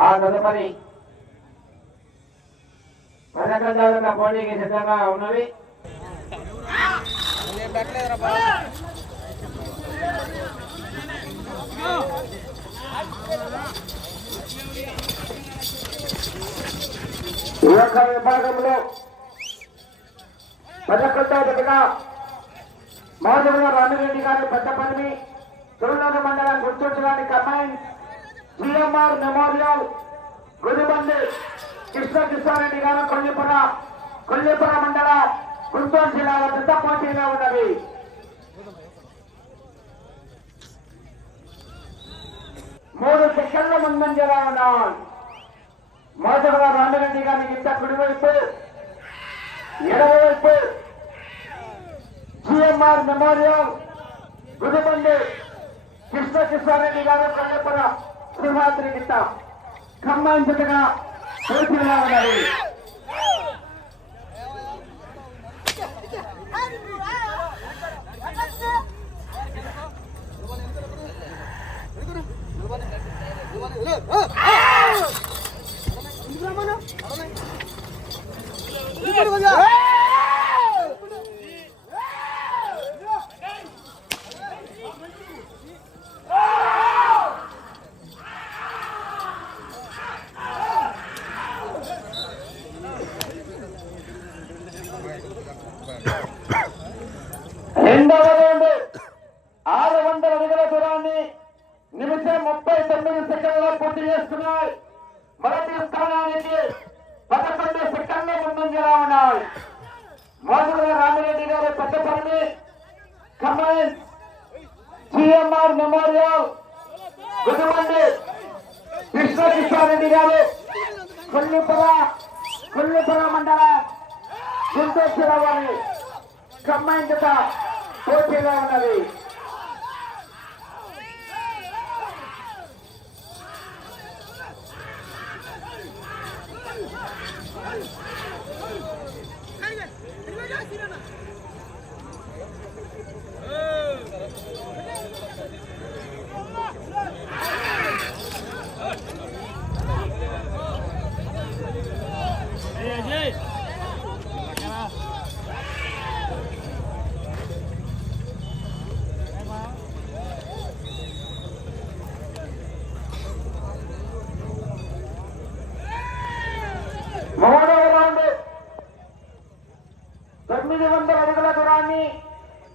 ఆ తదుపరి పథకాల పోటీకి సిద్ధంగా ఉన్నవి. ఈ యొక్క విభాగంలో 11వ జతగా మాధవ రామిరెడ్డి గారి పెద్దపల్లి తొలూరు మండలం గుర్తించడానికి combine GMR memorial Gudibandi Krishnakrishnareddy గారు కొల్లిపుర మండల గుంటూరు జిల్లాలో పెద్ద పోటీగా ఉన్నది. మూడు సెకండ్ల ముందంజలా ఉన్నాయి. మాధవ రామిరెడ్డి గారి ఇంత కుడివైపు ఎడమవైపు జిఎంఆర్ మెమోరియల్ గుదిబండి కృష్ణకృష్ణారెడ్డి గారు కొల్లిపుర సింహాద్రి గిట్ట ఖమ్మం జతగా పోటీగా ఉన్నది. రెండవ రౌండ్ 600 అడుగుల దూరాన్ని నిమిషం 39 సెకండ్లలో పూర్తి చేస్తున్నాయి. మొదటి స్థానానికి 11 సెకండ్ల ముందంజలా ఉన్నాయి. మాధవ రామిరెడ్డి గారి Peddapalli combine GMR memorial Gudibandi Krishnakrishnareddy గారు కొల్లిపుర మండలం గుంటూరు జిల్లా వారి కంబైన్ జత పోటీగా ఉన్నది. మూడవ రౌండ్ 900 అడుగుల దూరాన్ని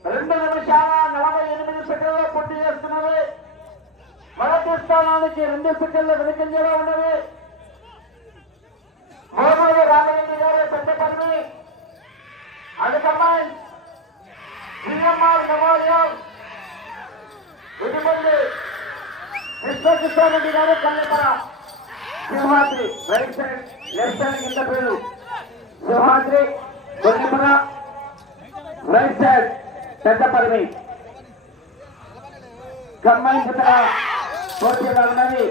2 నిమిషాల 48 సెకండ్లలో పూర్తి చేస్తున్నది. మొదటి స్థానానికి 2 సెకండ్ల వెనుకంజలో ఉన్నది. మాధవ రామిరెడ్డి గారి పెద్దపల్లి అది combine GMR memorial Gudibandi Krishnakrishnareddy గారు Kollipura Simhadri right side left side కింద పేరు Simhadri Kollipura right side Peddapalli combine జతగా పోటీగా ఉన్నది.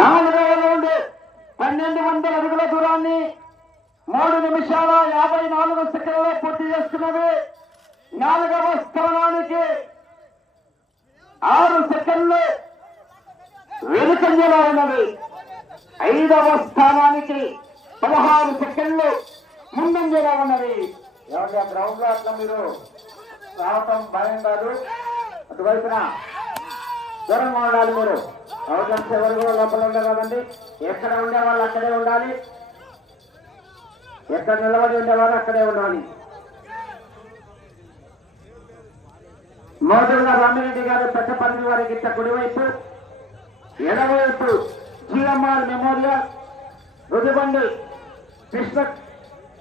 నాలుగవ రౌండ్ 1200 అడుగుల దూరాన్ని 3 నిమిషాల 54 సెకండ్లలో పూర్తి చేస్తున్నది. 4వ స్థానానికి 6 సెకండ్లు వెనుకంజలో ఉన్నది. 5వ స్థానానికి 16 సెకండ్లు ముందంజలో ఉన్నది. ఎవరి గ్రౌండ్ లో అట్లా మీరు రావటం భయం కాదు. అటువైపున దూరంగా ఉండాలి. మీరు అవకాశం ఎవరు కూడా లోపల ఉండాలి కదండి. ఎక్కడ ఉండే వాళ్ళు అక్కడే ఉండాలి. ఎక్కడ నిలబడి ఉండేవారు అక్కడే ఉండాలి. మాధవ రామిరెడ్డి గారు పెద్దపల్లి వారికి ఇంత కుడివైపు ఎడమవైపు జిఎంఆర్ మెమోరియల్ గుదిబండి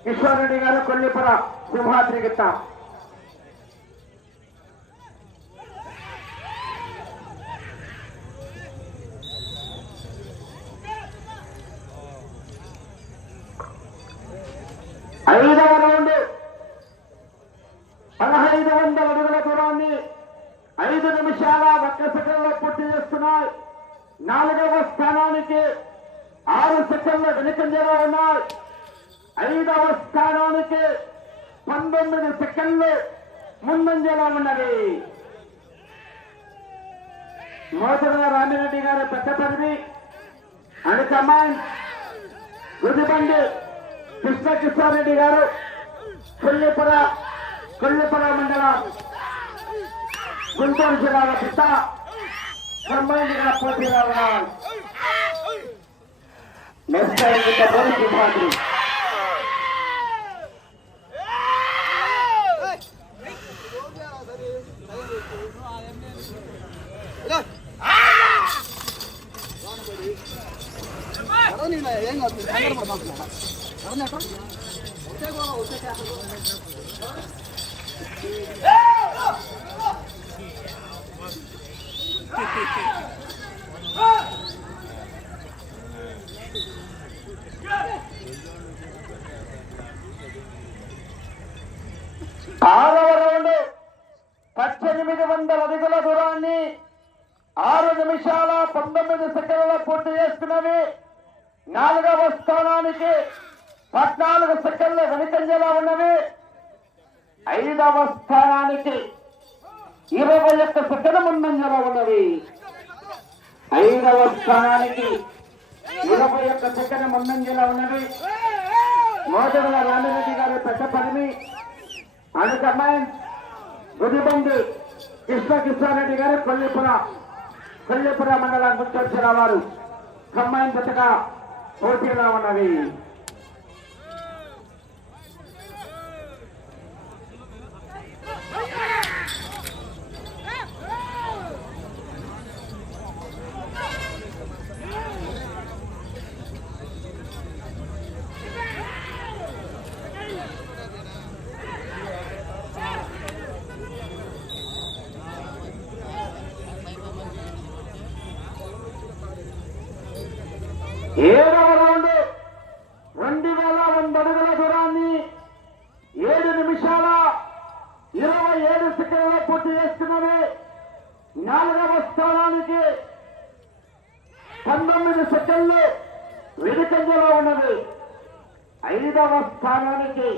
కృష్ణారెడ్డి గారు కొల్లిపుర సింహాద్రి గిట్ట ఐదవ రౌండ్ 1500 అడుగుల దూరాన్ని 5 నిమిషాల 1 సెకండ్లో పూర్తి చేస్తున్నాయి. 4వ స్థానానికి 6 సెకండ్ల వెనుకంజలో ఉన్నాయి. 5వ స్థానానికి 19 సెకండ్లు ముందంజలో ఉన్నది. మోతల రామిరెడ్డి గారు పెద్దపల్లి అని కమాండ్ గుదిబండి కృష్ణకిషోరెడ్డి గారు కొల్లిపుర మండలం గుంటూరు జిల్లాల పిట్ట కంబైన్డ్ గా పోటీలో ఉన్నారు. నెక్స్ట్ సింహాద్రి ఏం కాదు. 6వ రౌండ్ 1800 అడుగుల దూరాన్ని 6 నిమిషాల 19 సెకండ్ల పూర్తి చేస్తున్నవి. 4వ స్థానానికి 14 సెకండ్ల వెనుకంజలో ఉన్నవి. 5వ స్థానానికి 21 సెకండ్ ముందంజలో ఉన్నవి. 5వ స్థానానికి 21 సెకండ్ ముందంజలో ఉన్నవి. మోదగుల రామిరెడ్డి గారు పెద్దపల్లి అనుకమాండ్ గుదిబండి కృష్ణకిషోరెడ్డి గారు కొల్లిపుర మండలం గుంటూరు జిల్లా వారు కంబైన్ జతగా పోటీలో ఉన్నవి. ఏడవ రౌండ్ 2100 అడుగుల దూరాన్ని 7 నిమిషాల 27 సెకండ్ల పూర్తి చేస్తున్నది. 4వ స్థానానికి 19 సెకండ్లు వెనుకంజలో ఉన్నది. 5వ స్థానానికి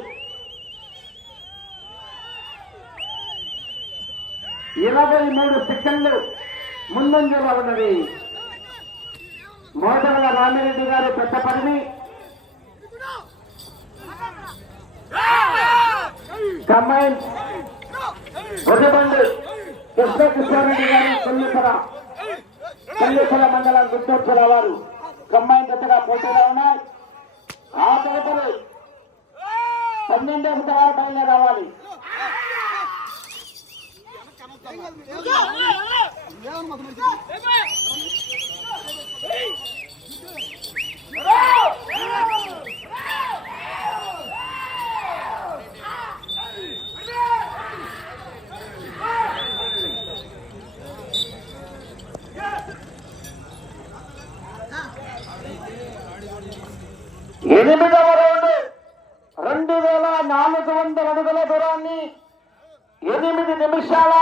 23 సెకండ్లు ముందంజలో ఉన్నది. మోదగుల రామిరెడ్డి గారు పెద్దపల్లి కంబైన్ గుదిబండి కృష్ణకిషోరెడ్డి గారు కొల్లిపుర మండలం గుంటూరు జిల్లా వారు కంబైన్ జతగా పోటీలో ఉన్నాయి. ఆ తరపులు 12వ వారు బయలుదేరి రావాలి. ఎనిమిదవ రౌండ్ 2400 అడుగుల దూరాన్ని 8 నిమిషాల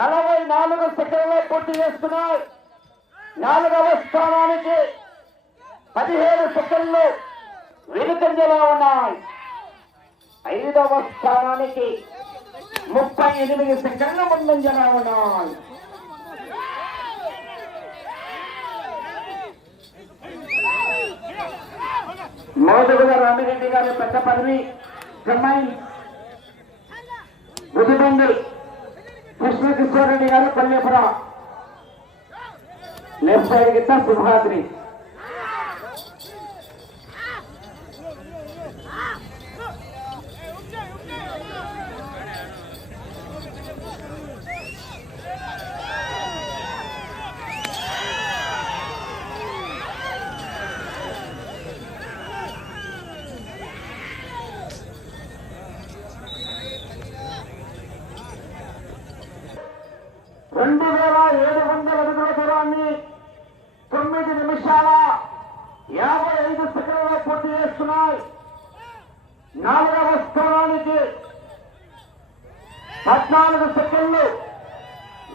44 సెకండ్లో పూర్తి చేస్తున్నాయి. 4వ స్థానానికి 17 సెకండ్లు వెనుకంజలో ఉన్నాయి. 5వ స్థానానికి 38 సెకండ్లు ముందంజలో ఉన్నాయి. మోదగుల రామిరెడ్డి గారు పెద్దపల్లి కంబైన్ గుదిబండి కృష్ణకిషోరెడ్డి గారు కొల్లిపుర లెఫ్ట్ సైడ్ కింద సింహాద్రి. రెండు 2700 అడుగుల దూరాన్ని 9 నిమిషాల 55 సెకండ్లలో పూర్తి చేస్తున్నాయి. 4వ స్థానానికి 14 సెకండ్లు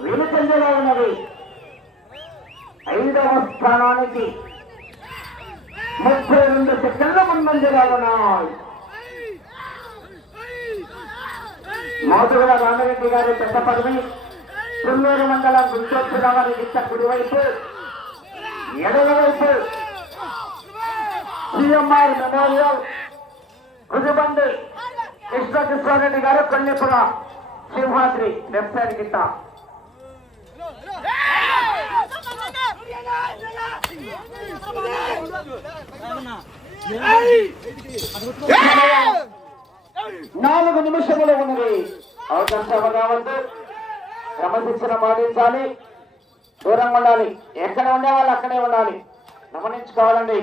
వెనుకంజలో ఉన్నది. 5వ స్థానానికి 32 సెకండ్ల ముందంజలో ఉన్నాయి. మోతుగల రామరెడ్డి గారి పెద్దపల్లి పుల్లూరు మండలం గుంటూరు వారి గిట్ట కుడివైపు, ఎడవైపు సిఎంఆర్ మెమోరియల్ కుదిబండి కృష్ణకృష్ణారెడ్డి గారు కొల్లిపుర సింహాద్రి లెఫ్ట్ సైడ్ గిట్ట. నాలుగు నిమిషములు ఉన్నది. అవకాశం కావద్దు, క్రమశిక్షణ పాటించాలి, దూరంగా ఉండాలి. ఎక్కడ ఉండేవాళ్ళు అక్కడే ఉండాలి, గమనించుకోవాలండి.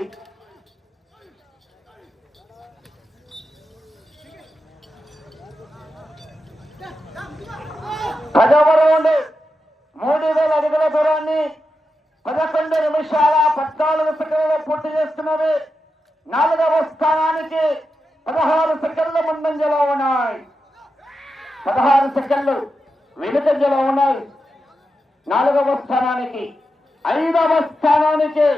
పదవ రౌండ్ 3000 అడుగుల దూరాన్ని 11 నిమిషాల 14 సెకండ్లలో పూర్తి చేస్తున్నది. 4వ స్థానానికి 16 సెకండ్ల ముందంజలో ఉన్నాయి. 16 సెకండ్లు వెనుకంజలో ఉన్నాయి. 4వ స్థానానికి 5వ స్థానానికి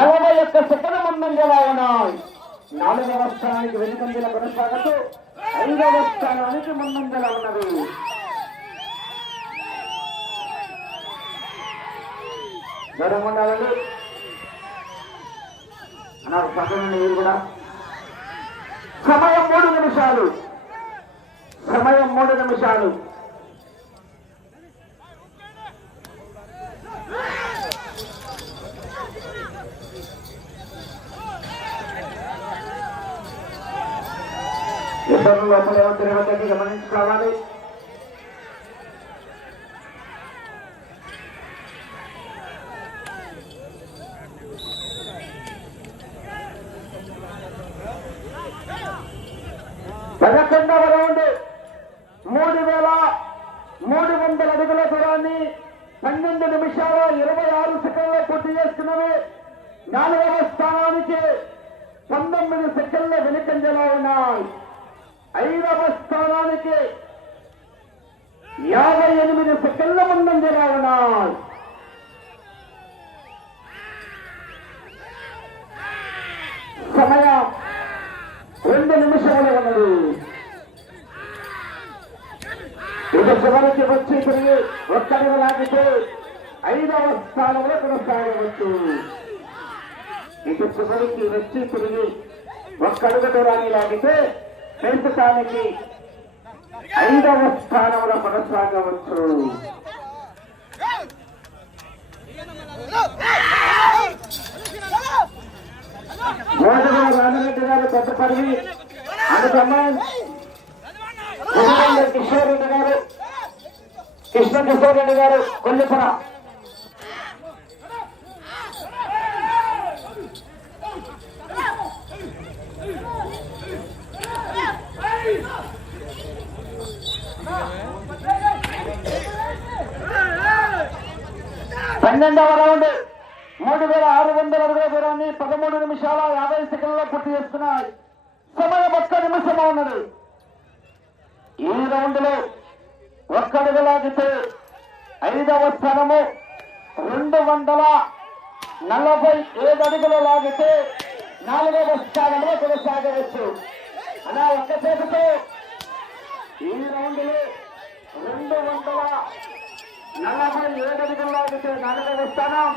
41 సెకండ్ల ముందంజలో ఉన్నాయి. 4వ స్థానానికి వెనుకంజల కొనసాగుతూ 5వ స్థానానికి ముందంజలో ఉన్నది. దూరం ఉండాలండి అన్నారు పక్కన మీరు కూడా. సమయం 3 నిమిషాలు. సమయం 3 నిమిషాలు. ఇద్దరు లోపల తిరగడానికి గమనించుకోవాలి. పదకొండవ రౌండ్ 3300 అడుగుల దూరాన్ని 12 నిమిషాల 26 సెకండ్లు పూర్తి చేస్తున్నవి. 4వ స్థానానికి 19 సెకండ్ల వెనుకంజలో ఉన్నాయి. 5వ స్థానానికి 58 సెకండ్ల ముందంజలో ఉన్నాయి. సమయం 2 నిమిషాలు ఉన్నది. ఇది చివరికి వచ్చి తిరిగి ఒక్కడిగా లాగితే 5వ స్థానంలో కొనసాగవచ్చు. ఇది చివరికి వచ్చి తిరిగి ఒక్కడుగు దూరాన్ని లాగితే పెంచడానికి 5వ స్థానంలో కొనసాగవచ్చు. మోదగా రామరెడ్డి గారు పెద్దపల్లి, కిషోర్ రెడ్డి గారు కృష్ణకిషోర్ రెడ్డి గారు కొల్లిపుర. పన్నెండవ రౌండ్ 3600 అడుగుల దూరాన్ని 13 నిమిషాల 50 సెకండ్లలో పూర్తి చేస్తున్నాయి. సమయం 1 నిమిషం ఉన్నది. ఈ రౌండ్ లో ఒక్కడుగు లాగితే 5వ స్థానము, 247 అడుగులు లాగితే 4వ స్థానంలో కొనసాగవచ్చు. అలా ఒక్క చేతితో ఈ రౌండ్ లో 247 అడుగులు లాగితే 4వ స్థానం,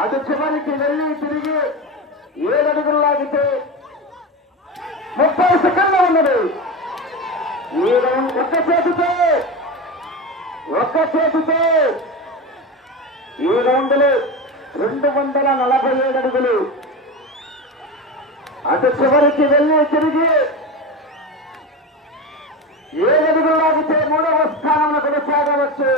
అటు చివరికి వెళ్ళి తిరిగి 7 అడుగులు లాగితే 30 సెకండ్లు ఉన్నది. ఈ రౌండ్ ఒక్క చేతితో ఈ రౌండ్ లో 247 అడుగులు, అటు చివరికి వెళ్ళి తిరిగి 7 అడుగులు లాగితే 3వ స్థానంలో కొనసాగవచ్చు.